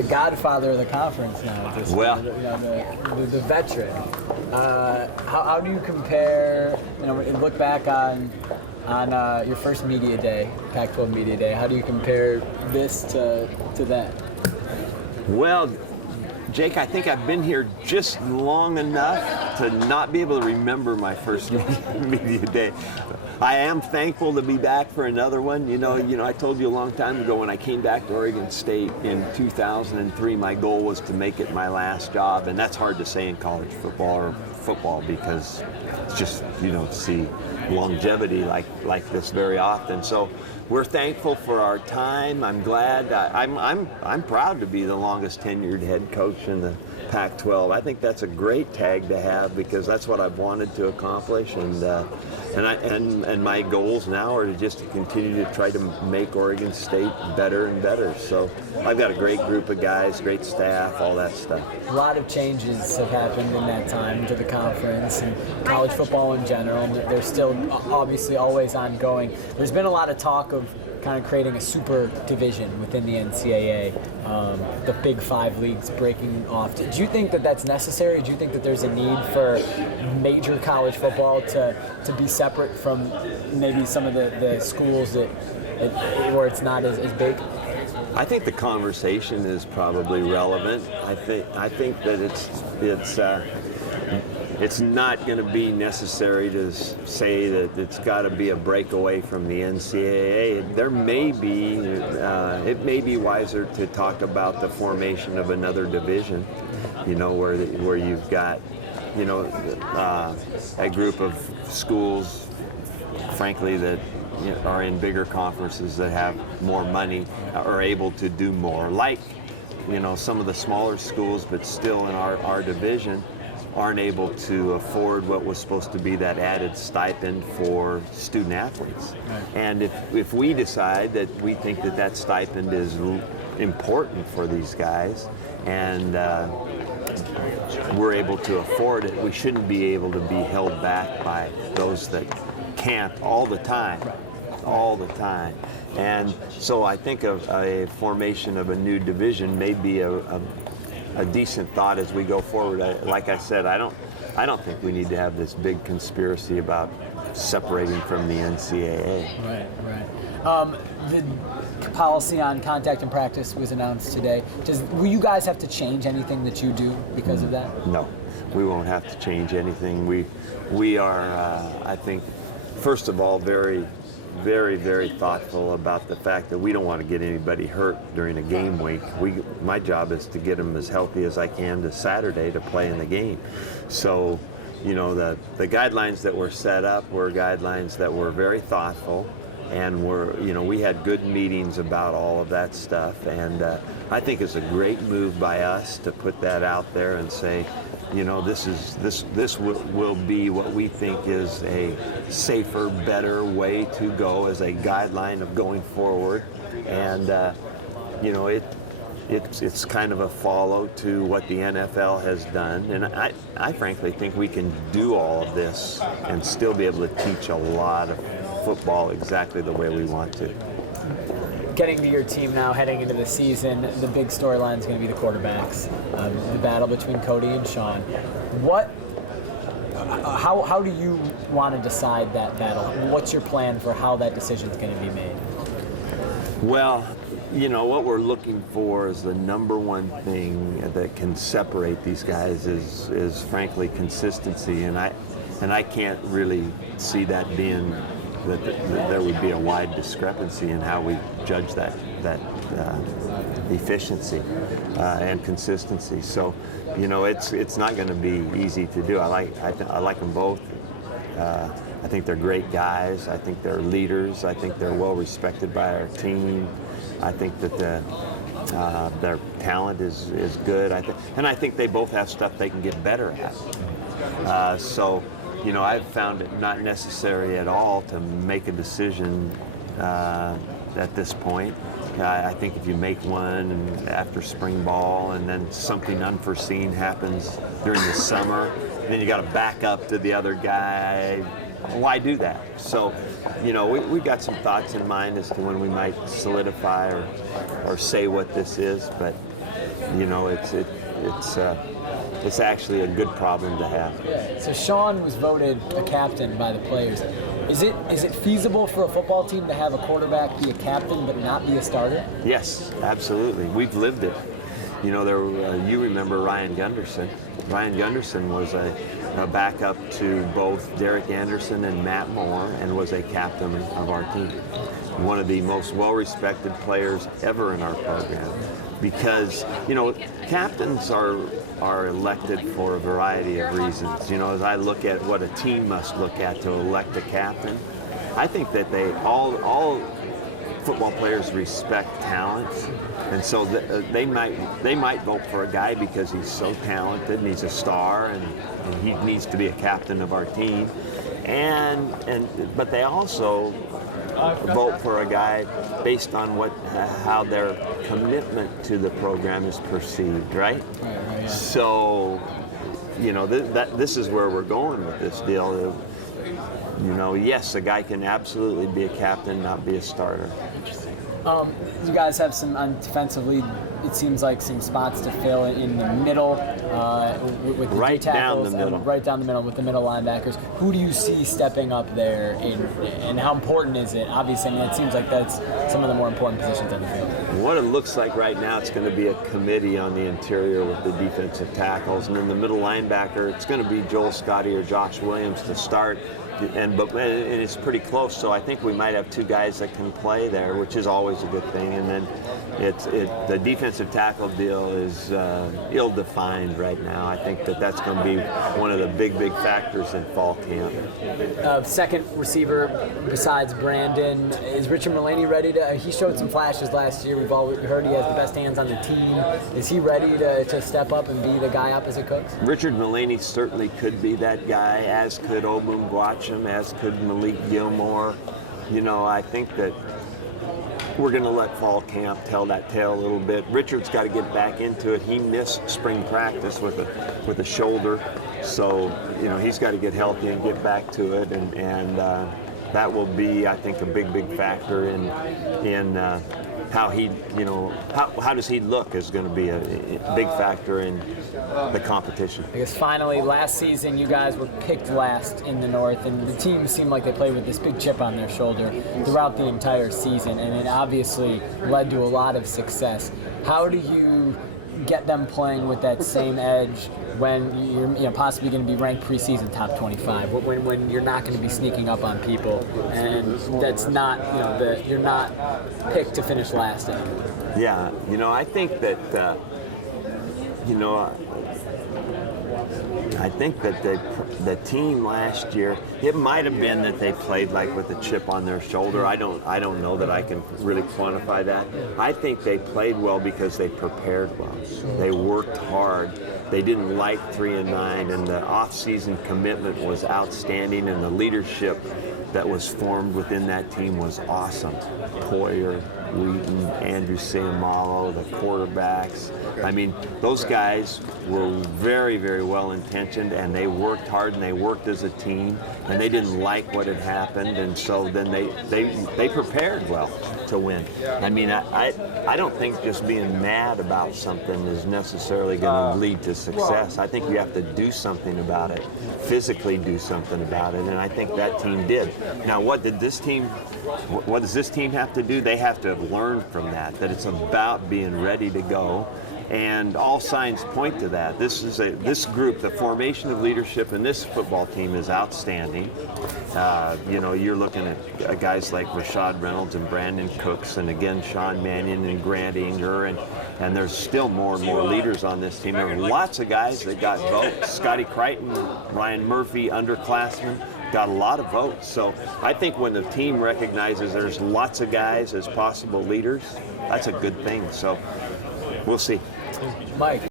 the godfather of the conference now at this Well, point, the veteran. How do you compare, look back on your first media day, Pac-12 Media Day, how do you compare this to that? Well, Jake, I think I've been here just long enough to not be able to remember my first media day. I am thankful to be back for another one. I told you a long time ago when I came back to Oregon State in 2003, my goal was to make it my last job, and that's hard to say in college football because it's just you don't see longevity like this very often. So we're thankful for our time. I'm glad. I'm proud to be the longest tenured head coach in the Pac-12. I think that's a great tag to have because that's what I've wanted to accomplish, and my goals now are to continue to try to make Oregon State better and better. So I've got a great group of guys, great staff, all that stuff. A lot of changes have happened in that time to the conference and college football in general. They're still obviously always ongoing. There's been a lot of talk of kind of creating a super division within the NCAA, the Big Five leagues breaking off. Do you think that that's necessary? Do you think that there's a need for major college football to be separate from maybe some of the schools where it's not as big? I think the conversation is probably relevant. I think that it's not going to be necessary to say that it's got to be a breakaway from the NCAA. There may be, it may be wiser to talk about the formation of another division, where you've got, a group of schools, frankly, that are in bigger conferences that have more money, are able to do more. Like, some of the smaller schools, but still in our division, aren't able to afford what was supposed to be that added stipend for student athletes. Right. And if we decide that we think that stipend is important for these guys and we're able to afford it, we shouldn't be able to be held back by those that can't all the time. All the time. And so I think a formation of a new division may be a decent thought as we go forward. Like I said, I don't think we need to have this big conspiracy about separating from the NCAA. Right. The policy on contact and practice was announced today. Will you guys have to change anything that you do because of that? No, we won't have to change anything. We are, I think, first of all, very, very, very thoughtful about the fact that we don't want to get anybody hurt during a game week. My job is to get them as healthy as I can to Saturday to play in the game. So, the guidelines that were set up were guidelines that were very thoughtful, and we had good meetings about all of that stuff. And I think it's a great move by us to put that out there and say, this will be what we think is a safer, better way to go as a guideline of going forward. And, it's kind of a follow to what the NFL has done. And I frankly think we can do all of this and still be able to teach a lot of football exactly the way we want to. Getting to your team now, heading into the season, the big storyline is going to be the quarterbacks, the battle between Cody and Sean. How do you want to decide that battle? What's your plan for how that decision is going to be made? Well, what we're looking for is the number one thing that can separate these guys is frankly consistency, and I can't really see that being that there would be a wide discrepancy in how we judge that efficiency and consistency. So, it's not going to be easy to do. I like them both. I think they're great guys. I think they're leaders. I think they're well respected by our team. I think that their talent is good. I think they both have stuff they can get better at. So. I've found it not necessary at all to make a decision at this point. I think if you make one after spring ball and then something unforeseen happens during the summer, then you got to back up to the other guy. Why do that? So, we've got some thoughts in mind as to when we might solidify or say what this is, but it's actually a good problem to have. Yeah. So Sean was voted a captain by the players. Is it feasible for a football team to have a quarterback be a captain but not be a starter? Yes, absolutely. We've lived it. You remember Ryan Gunderson. Ryan Gunderson was a backup to both Derek Anderson and Matt Moore and was a captain of our team. One of the most well-respected players ever in our program, because captains are elected for a variety of reasons. As I look at what a team must look at to elect a captain, I think that all football players respect talent, and so they might vote for a guy because he's so talented and he's a star and he needs to be a captain of our team, but they also vote for a guy based on how their commitment to the program is perceived, right? Yeah. So, this is where we're going with this deal. Yes, a guy can absolutely be a captain, not be a starter. Interesting. You guys have some defensively. It seems like some spots to fill in the middle with the right down the middle. Right down the middle with the middle linebackers. Who do you see stepping up there, and how important is it? Obviously, it seems like that's some of the more important positions on the field. What it looks like right now, it's going to be a committee on the interior with the defensive tackles, and then the middle linebacker, it's going to be Joel Scotty or Josh Williams to start. And it's pretty close, so I think we might have two guys that can play there, which is always a good thing. And then the defensive tackle deal is ill-defined right now. I think that's going to be one of the big factors in fall camp. Second receiver besides Brandon, is Richard Mullaney ready to? He showed some flashes last year. We've all heard he has the best hands on the team. Is he ready to step up and be the guy opposite Cooks? Richard Mullaney certainly could be that guy, as could Obum Gwacham, as could Malik Gilmore. I think that we're going to let fall camp tell that tale a little bit. Richard's got to get back into it. He missed spring practice with a shoulder, so he's got to get healthy and get back to it, and that will be, I think, a big factor in how how does he look is going to be a big factor in the competition. I guess finally, last season you guys were picked last in the North, and the team seemed like they played with this big chip on their shoulder throughout the entire season, and it obviously led to a lot of success. How do you get them playing with that same edge when you're possibly going to be ranked preseason top 25, when you're not going to be sneaking up on people, and that's not you're not picked to finish last anymore? Yeah, I think that I think that the team last year, it might have been that they played like with a chip on their shoulder. I don't know that I can really quantify that. I think they played well because they prepared well. They worked hard. They didn't like 3-9, and the off-season commitment was outstanding, and the leadership that was formed within that team was awesome. Poyer, Wheaton, Andrew Sayamalo, the quarterbacks. I mean, those guys were very well intentioned, and they worked hard, and they worked as a team, and they didn't like what had happened, and so then they prepared well to win. I mean, I don't think just being mad about something is necessarily going to lead to success. I think you have to do something about it, physically do something about it, and I think that team did. Now, what does this team have to do? They have to have learned from that it's about being ready to go. And all signs point to that. This group, the formation of leadership in this football team is outstanding. You're looking at guys like Rashad Reynolds and Brandon Cooks, and again Sean Mannion and Grant Inger, and there's still more and more leaders on this team. There are lots of guys that got votes. Scotty Crichton, Ryan Murphy, underclassmen, got a lot of votes. So I think when the team recognizes there's lots of guys as possible leaders, that's a good thing. So we'll see. Mike.